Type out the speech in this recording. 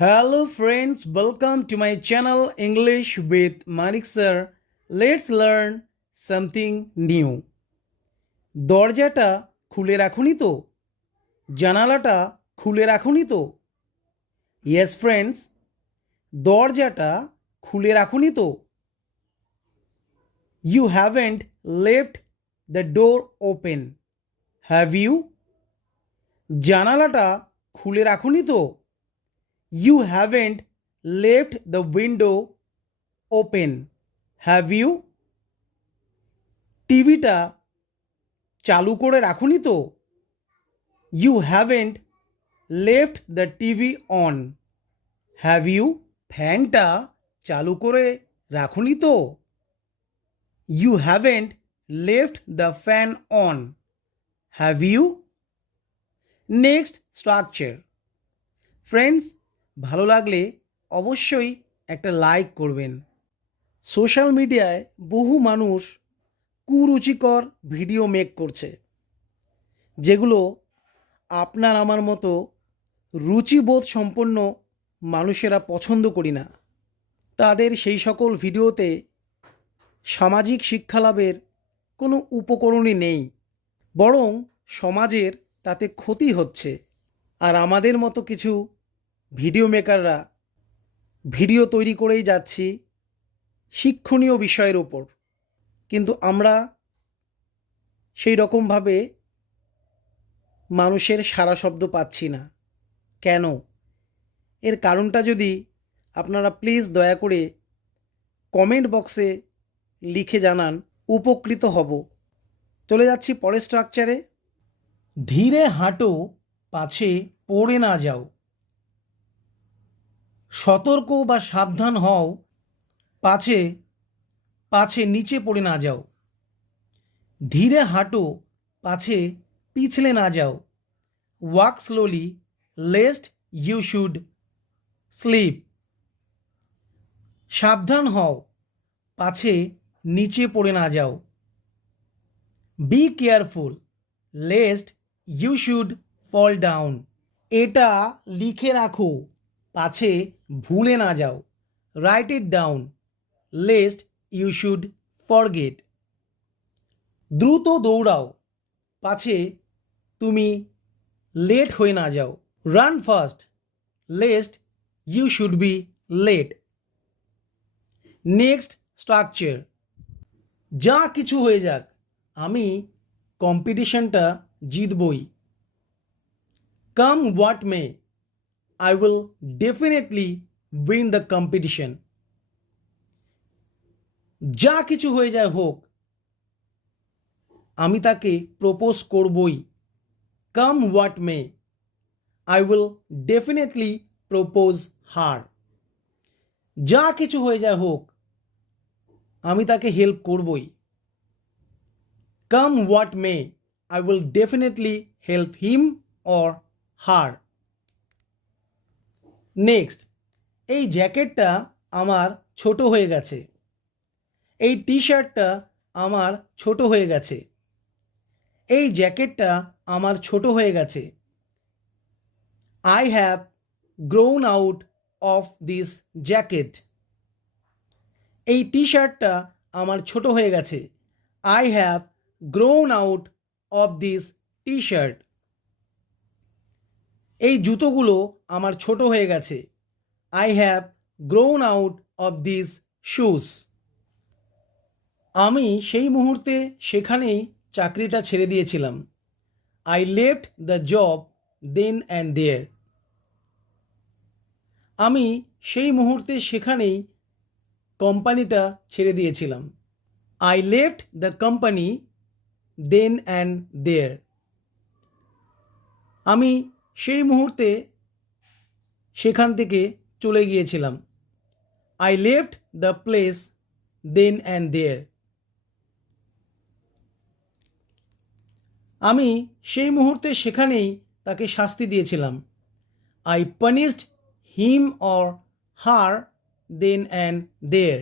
Hello friends, welcome to my channel English with Manik sir. Let's learn something new. দরজাটা খুলে রাখুনি তো? জানালাটা খুলে রাখুনি তো? ইয়েস ফ্রেন্ডস দরজাটা খুলে রাখুনি তো? You haven't left the door open have you জানালাটা খুলে রাখুনি তো? You haven't left the window open have you টিভিটা চালু করে রাখুনি তো? You haven't left the TV on have you ফ্যানটা চালু করে রাখুনি তো? You haven't left the fan on have you next structure friends ভালো লাগলে অবশ্যই একটা লাইক করবেন। সোশ্যাল মিডিয়ায় বহু মানুষ কুরুচিকর ভিডিও মেক করছে, যেগুলো আপনার আমার মতো রুচিবোধ সম্পন্ন মানুষেরা পছন্দ করি না। তাদের সেই সকল ভিডিওতে সামাজিক শিক্ষা লাভের কোনো উপকরণই নেই, বরং সমাজের তাতে ক্ষতি হচ্ছে। আর আমাদের মতো কিছু ভিডিও মেকাররা ভিডিও তৈরি করেই যাচ্ছি শিক্ষণীয় বিষয়ের ওপর কিন্তু আমরা সেই রকমভাবে মানুষের সারা শব্দ পাচ্ছি না। কেন? এর কারণটা যদি আপনারা প্লিজ দয়া করে কমেন্ট বক্সে লিখে জানান, উপকৃত হব। চলে যাচ্ছি পরের স্ট্রাকচারে ধীরে হাঁটো, পাছে পড়ে না যাও। সতর্ক বা সাবধান হও, পাছে পাছে নিচে পড়ে না যাও। ধীরে হাঁটো, পাছে পিছলে না যাও। Walk slowly lest you should slip সাবধান হও, পাছে নিচে পড়ে না যাও। Be careful lest you should fall down এটা লিখে রাখো। পাছে ভুলে না যাও। Write it down lest you should forget দ্রুত দৌড়াও। পাছে তুমি লেট হয়ে না যাও। Run fast lest you should be late next structure যা কিছু হয়ে যাক, আমি কম্পিটিশনটা জিতবই। Come what may I will definitely win the competition যা কিছু হয়ে যায় হোক, আমি তাকে প্রপোজ করবই। Come what may I will definitely propose her যা কিছু হয়ে যায় হোক, আমি তাকে হেল্প করবই। Come what may I will definitely help him or her next এই জ্যাকেটটা আমার ছোট হয়ে গেছে। এই টি শার্টটা আমার ছোট হয়ে গেছে। এই জ্যাকেটটা আমার ছোট হয়ে গেছে। I have grown out of this jacket এই টি শার্টটা আমার ছোট হয়ে গেছে। I have grown out of this T shirt এই জুতোগুলো আমার ছোট হয়ে গেছে। I have grown out of this shoes আমি সেই মুহূর্তে সেখানেই চাকরিটা ছেড়ে দিয়েছিলাম। I left the job then and there আমি সেই মুহূর্তে সেখানেই কোম্পানিটা ছেড়ে দিয়েছিলাম। I left the company then and there আমি সেই মুহূর্তে সেখান থেকে চলে গিয়েছিলাম। I left the place then and there আমি সেই মুহূর্তে সেখানেই তাকে শাস্তি দিয়েছিলাম। I punished him or her then and there